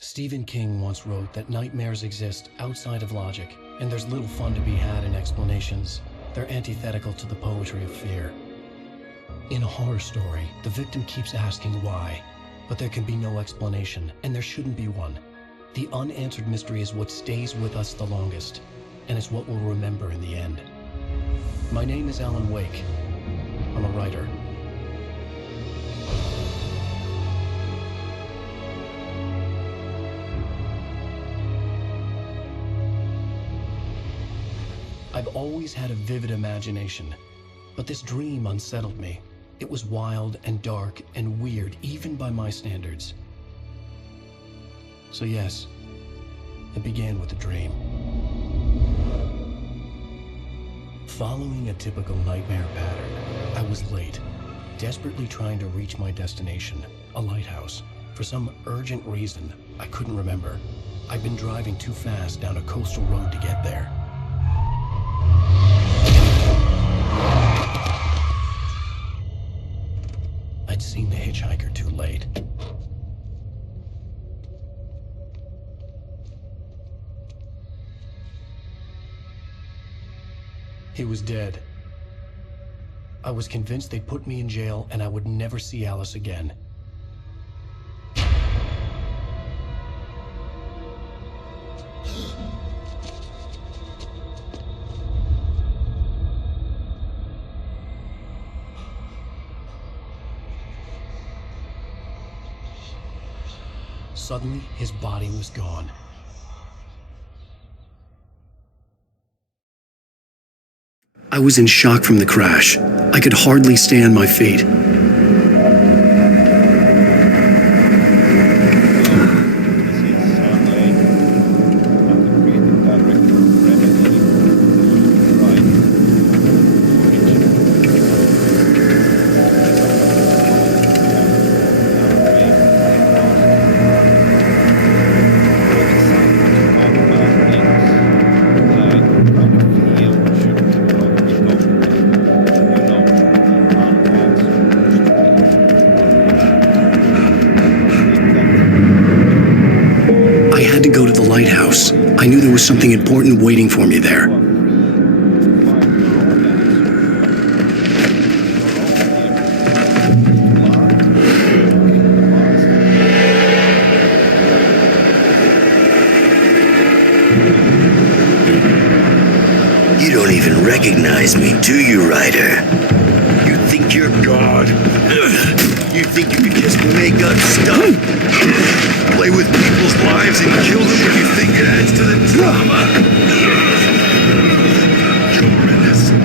Stephen King once wrote that nightmares exist outside of logic, and there's little fun to be had in explanations. They're antithetical to the poetry of fear. In a horror story, the victim keeps asking why, but there can be no explanation, and there shouldn't be one. The unanswered mystery is what stays with us the longest, and it's what we'll remember in the end. My name is Alan Wake. I'm a writer. I've always had a vivid imagination, but this dream unsettled me. It was wild and dark and weird, even by my standards. So yes, it began with a dream. Following a typical nightmare pattern, I was late, desperately trying to reach my destination, a lighthouse. For some urgent reason, I couldn't remember. I'd been driving too fast down a coastal road to get there. I'd seen the hitchhiker too late. He was dead. I was convinced they'd put me in jail and I would never see Alice again. Suddenly, his body was gone. I was in shock from the crash. I could hardly stay on my feet. I knew there was something important waiting for me there. You don't even recognize me, do you, Ryder? You think you're God? You think you can just make up stuff? Play with people's lives and kill them when you think it adds to the drama? You're innocent.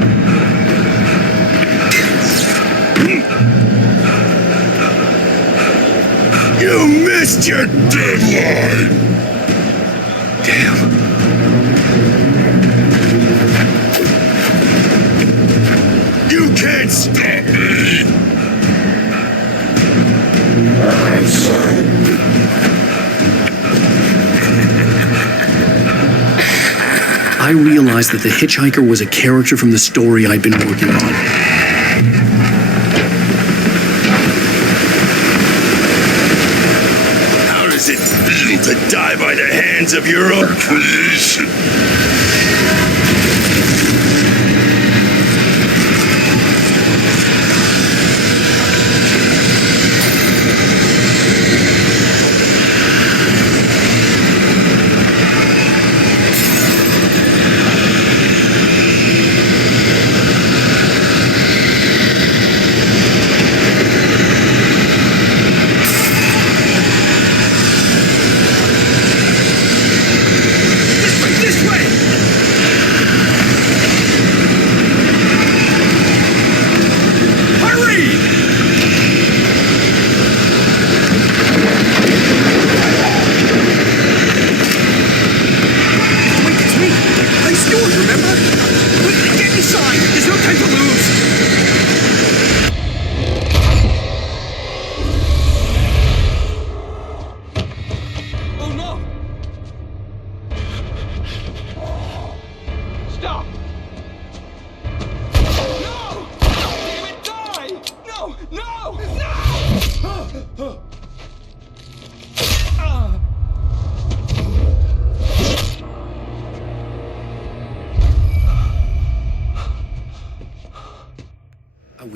You missed your deadline! Damn. You can't stop me! I'm sorry. I realized that the hitchhiker was a character from the story I'd been working on. How does it feel to die by the hands of your own creation?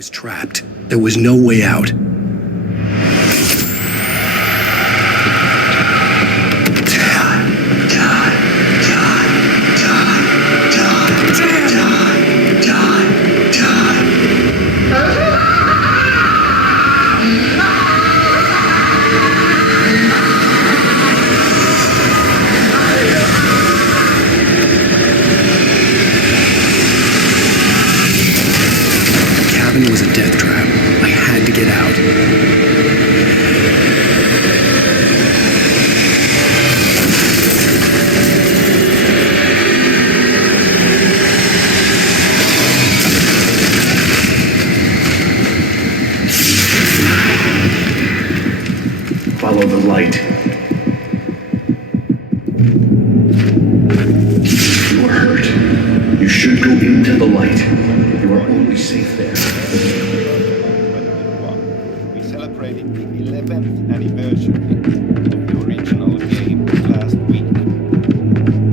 was trapped. There was no way out. It was a death trap. I had to get out. Follow the light. You are hurt. You should go into the light. You are only safe there. We celebrated the 11th anniversary of the original game last week.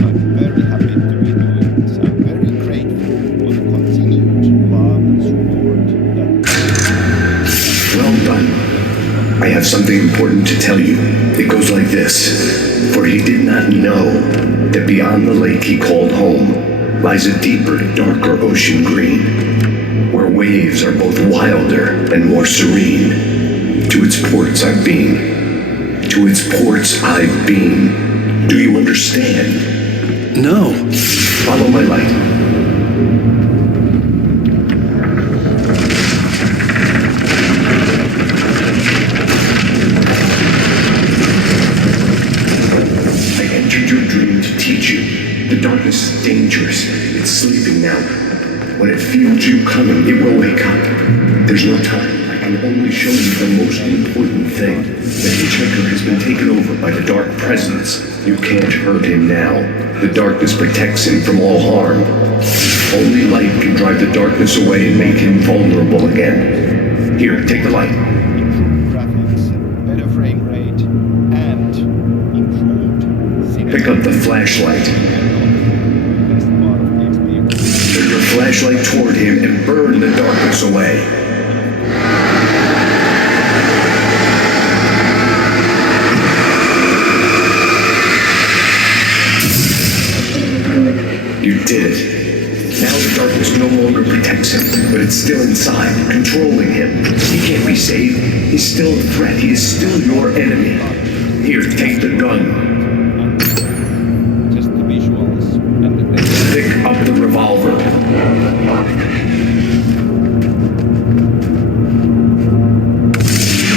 I'm very happy to be doing this. I'm very grateful for the continued love and support that... Well done. I have something important to tell you. It goes like this. For he did not know that beyond the lake he called home lies a deeper, darker ocean green, where waves are both wilder and more serene. To its ports I've been. To its ports I've been. Do you understand? No. Follow my light. The darkness is dangerous. It's sleeping now. When it feels you coming, it will wake up. There's no time. I can only show you the most important thing. The hitchhiker has been taken over by the dark presence. You can't hurt him now. The darkness protects him from all harm. Only light can drive the darkness away and make him vulnerable again. Here, take the light. Improved graphics, better frame rate, and improved... Pick up the flashlight. Turn your flashlight toward him and burn the darkness away. You did it. Now the darkness no longer protects him, but it's still inside, controlling him. He can't be saved. He's still a threat. He is still your enemy. Here, take the gun. Pick up the revolver.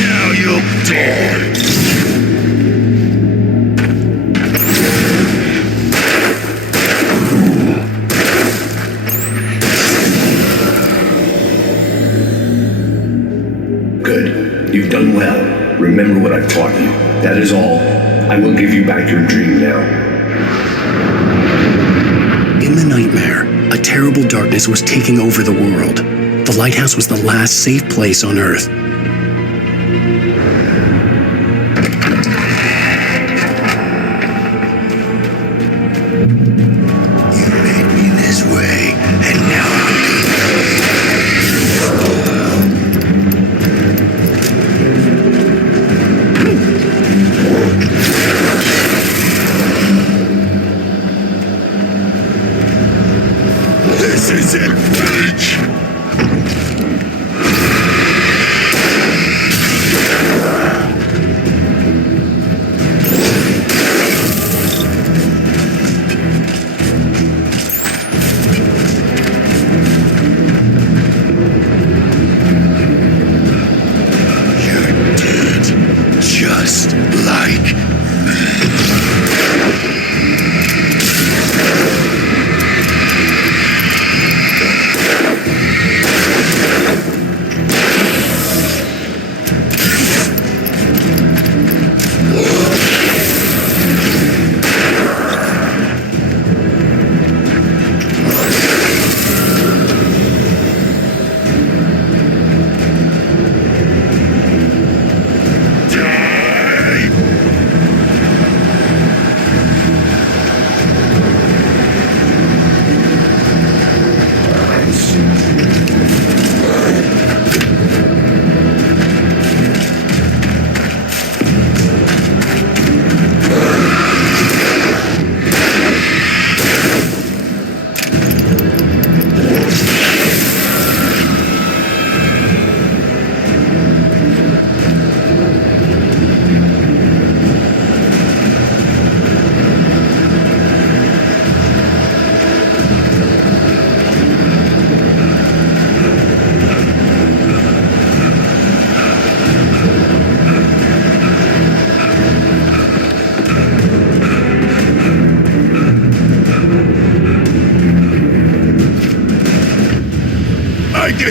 Now you'll die. Good. You've done well. Remember what I've taught you. That is all. I will give you back your dream now. In the nightmare, a terrible darkness was taking over the world. The lighthouse was the last safe place on Earth. You made me this way, and now This is it, Rage!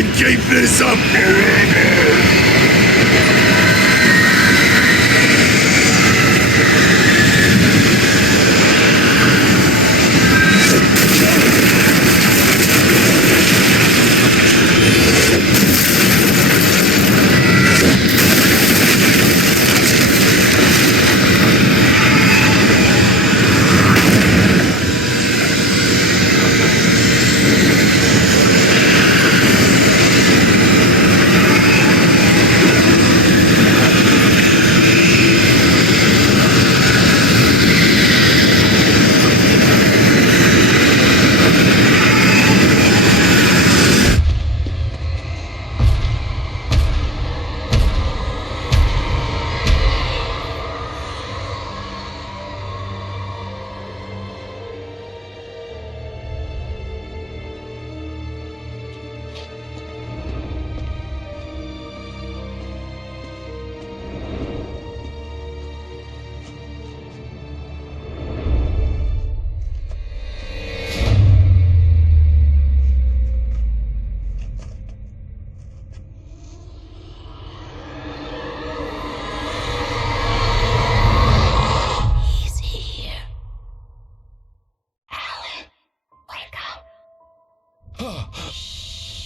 can keep this up forever!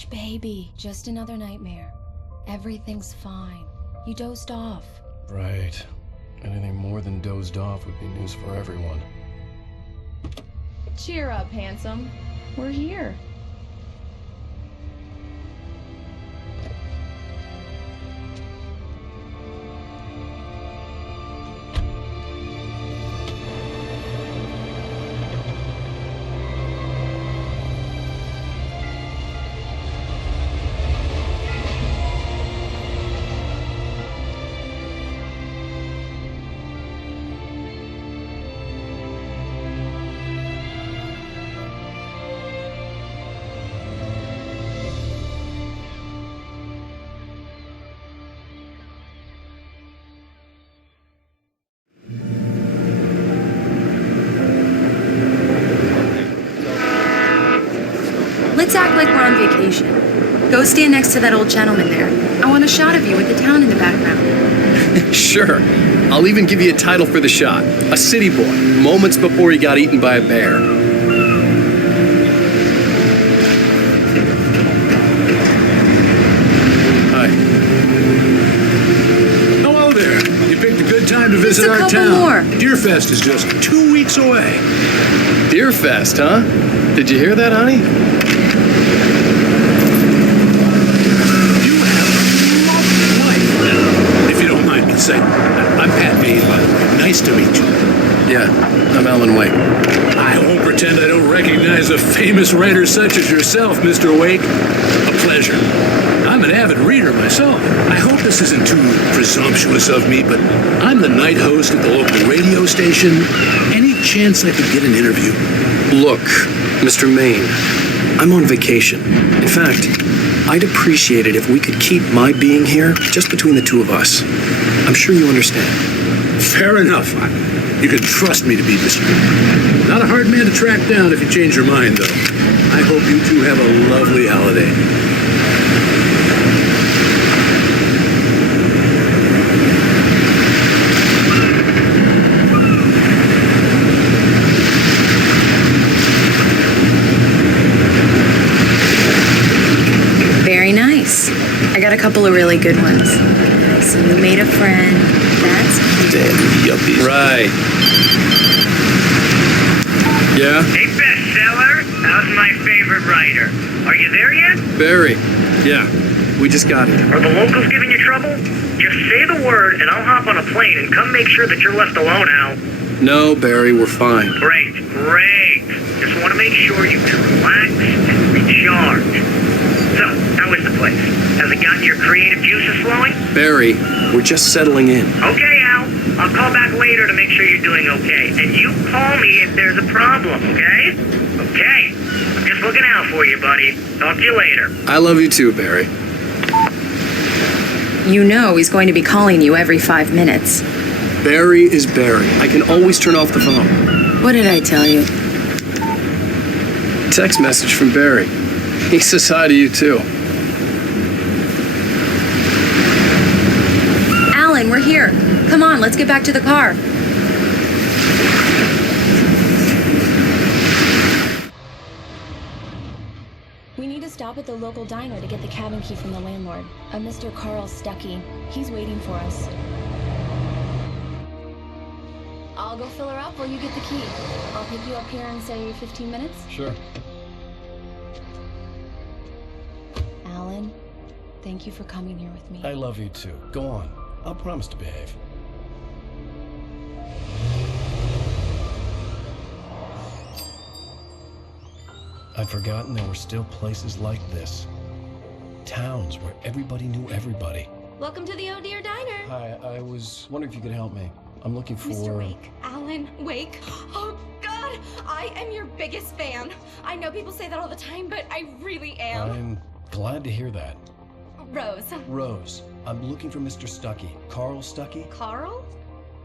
Baby, just another nightmare. Everything's fine. You dozed off. Right. Anything more than dozed off would be news for everyone. Cheer up, handsome. We're here. Let's act like we're on vacation. Go stand next to that old gentleman there. I want a shot of you with the town in the background. Sure. I'll even give you a title for the shot. A city boy, moments before he got eaten by a bear. Hi. Hello there. You picked a good time to visit our couple town. more. Deerfest is just 2 weeks away. Deerfest, huh? Did you hear that, honey? You have a lovely life. If you don't mind me saying, I'm Pat Bain, by the way. Nice to meet you. Yeah, I'm Alan Wake. I won't pretend I don't recognize a famous writer such as yourself, Mr. Wake. A pleasure. I'm an avid reader myself. I hope this isn't too presumptuous of me, but I'm the night host at the local radio station. Any chance I could get an interview? Look, Mr. Maine, I'm on vacation. In fact, I'd appreciate it if we could keep my being here just between the two of us. I'm sure you understand. Fair enough. You can trust me to be discreet. Not a hard man to track down if you change your mind, though. I hope you two have a lovely holiday. Very nice. I got a couple of really good ones. So you made a friend. That's cute. Damn yuppies. Right. Yeah? Hey, bestseller, how's my favorite writer? Are you there yet? Barry. Yeah, we just got here. Are the locals giving you trouble? Just say the word and I'll hop on a plane and come make sure that you're left alone, Al. No, Barry, we're fine. Great. Just want to make sure you can relax and recharge. So, how is the place? Has it gotten your creative juices flowing? Barry, we're just settling in. Okay, Al. I'll call back later to make sure you're doing okay. And you call me if there's a problem, okay? Okay. I'm just looking out for you, buddy. Talk to you later. I love you too, Barry. You know he's going to be calling you every 5 minutes. Barry is Barry. I can always turn off the phone. What did I tell you? Text message from Barry. He says hi to you too. on, let's get back to the car. We need to stop at the local diner to get the cabin key from the landlord, a Mr. Carl Stuckey. He's waiting for us. I'll go fill her up while you get the key. I'll pick you up here in, say, 15 minutes? Sure. Alan, thank you for coming here with me. I love you too. Go on. I'll promise to behave. I'd forgotten there were still places like this. Towns where everybody knew everybody. Welcome to the Oh Dear Diner. Hi, I was wondering if you could help me. I'm looking for... Mr. Wake. Alan Wake. Oh, God! I am your biggest fan. I know people say that all the time, but I really am. I'm glad to hear that. Rose. Rose, I'm looking for Mr. Stuckey. Carl Stuckey? Carl?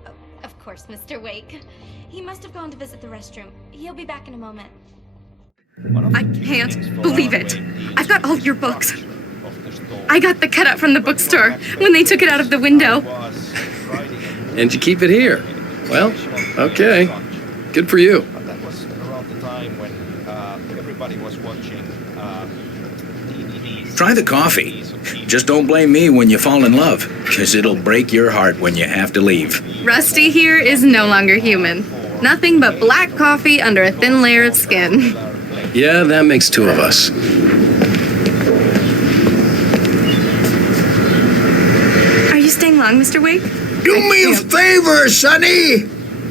Oh, of course, Mr. Wake. He must have gone to visit the restroom. He'll be back in a moment. I can't believe it. I've got all your books. I got the cutout from the bookstore when they took it out of the window. And you keep it here. Well, okay. Good for you. That was around the time when everybody was watching DVDs. Try the coffee. Just don't blame me when you fall in love, because it'll break your heart when you have to leave. Rusty here is no longer human. Nothing but black coffee under a thin layer of skin. Yeah, that makes two of us. Are you staying long, Mr. Wake? Do me a favor, Sonny.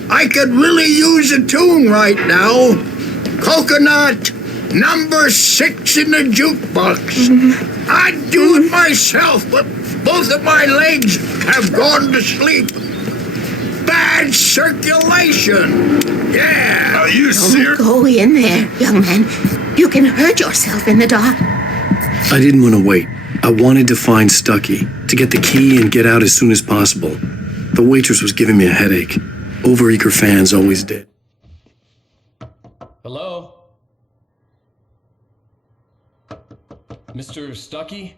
I could really use a tune right now. Coconut, number 6 in the jukebox. I'd do it myself, but both of my legs have gone to sleep. Bad circulation. Yeah. Are you Don't serious? go in there, young man. You can hurt yourself in the dark. I didn't want to wait. I wanted to find Stuckey, to get the key and get out as soon as possible. The waitress was giving me a headache. Overeager fans always did. Hello? Mr. Stuckey?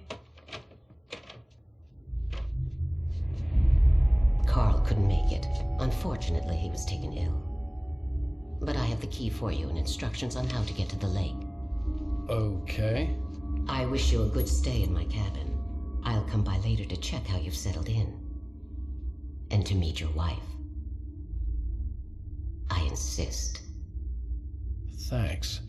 Carl couldn't make it. Unfortunately, he was taken ill. But I have the key for you and instructions on how to get to the lake. Okay. I wish you a good stay in my cabin. I'll come by later to check how you've settled in. And to meet your wife. I insist. Thanks.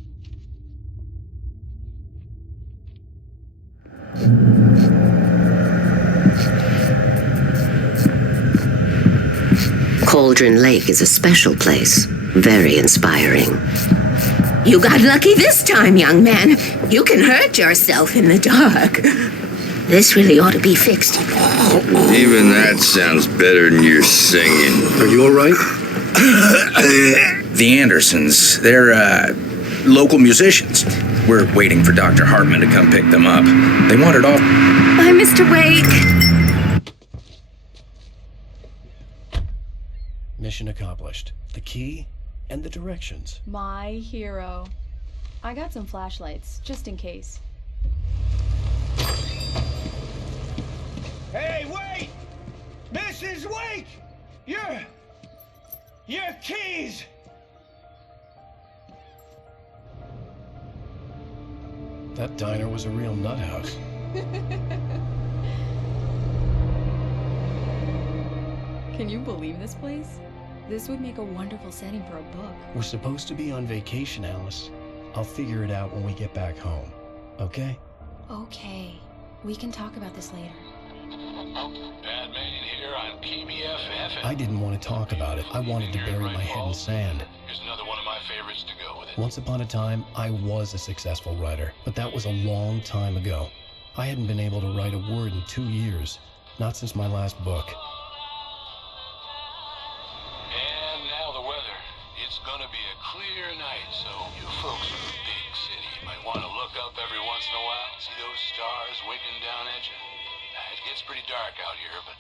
Cauldron Lake is a special place. Very inspiring. You got lucky this time, young man. You can hurt yourself in the dark. This really ought to be fixed. Even that sounds better than your singing. Are you all right? The Andersons, they're, local musicians. We're waiting for Dr. Hartman to come pick them up. They want it off. Bye, Mr. Wake. Mission accomplished. The key and the directions. My hero. I got some flashlights, just in case. Hey, wait! Mrs. Wake! Your keys! That diner was a real nut house. Can you believe this place? This would make a wonderful setting for a book. We're supposed to be on vacation, Alice. I'll figure it out when we get back home. Okay? Okay. We can talk about this later. Bad man here on PBFF. I didn't want to talk about it. I wanted to bury my head in sand. Here's another one of my favorites to go with it. Once upon a time, I was a successful writer, but that was a long time ago. I hadn't been able to write a word in 2 years, not since my last book. And now the weather. It's gonna be a clear night, so you folks in the big city might want to look up every once in a while, see those stars winking down at you. It gets pretty dark out here, but